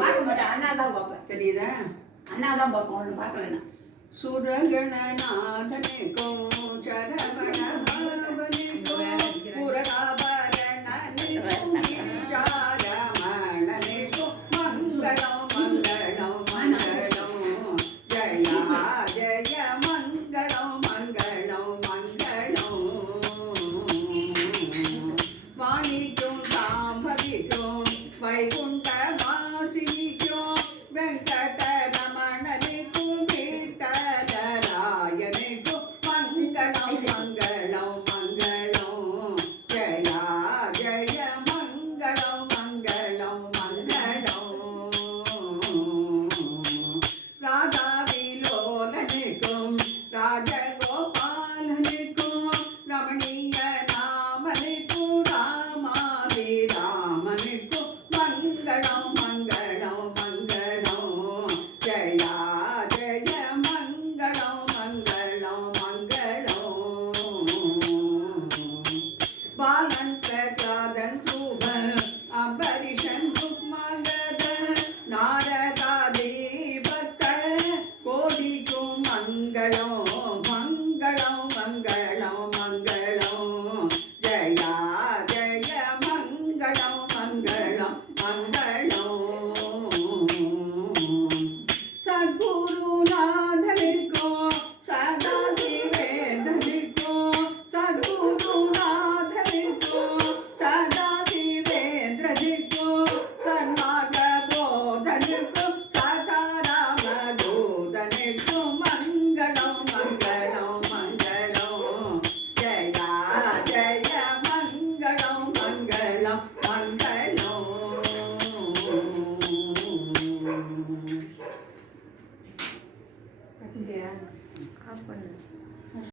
பார்க்க மாட்டேன். அண்ணா தான் பார்ப்பேன். தெரியுதா? அண்ணா தான் பார்ப்போம். ஒன்று பார்க்கலண்ணா. சுரகணநாதனுக்கும் சரவணபவனுக்கும் புரகாபரணனுக்கும் விசாரமணனுக்கும் மங்களம் மங்களம் மங்களம் ஜயா ஜய மங்களம் மங்களம் மங்களம் வாணிக்கும் சாம்பவிக்கும் வைகுண்ட வாசிக்கும் வெங்கடரமணனுக்கும் வீட்டலராயனுக்கும் மங்களம் மங்களம் மங்களம் ஜயா ஜய மங்களம் மங்களம் மங்களம் ராதாவிலோலனுக்கும் ராஜகோபாலனுக்கும் ரமணீய நாமனுக்கும் ராமாவிராமனுக்கும் மங்களம் மங்களம் மங்களம் ஜயா ஜய மங்களம் மங்களம் மங்களம் பாலன் பிரகலாதன் சூபன் அம்பரிஷன் ருக்மகதன் நாரகாதி பக்தர் கோடிக்கும் மங்களம் மங்களம் மங்களம் மங்களம் ஜயா ஜய மங்களம் மங்களம் மங்களம் சத்குருநாதனுக்கும் சதா சிவேந்திரனுக்கும் சத்குருநாதனுக்கும் சதா சிவேந்திரனுக்கும் சன்மார்க போதனுக்கும் சதாராம தூதனுக்கும் மங்களம் மங்களம் மங்களம் ஜயா ஜய மங்களம் மங்களம் மங்களம் ஆஃப் பண்ணு.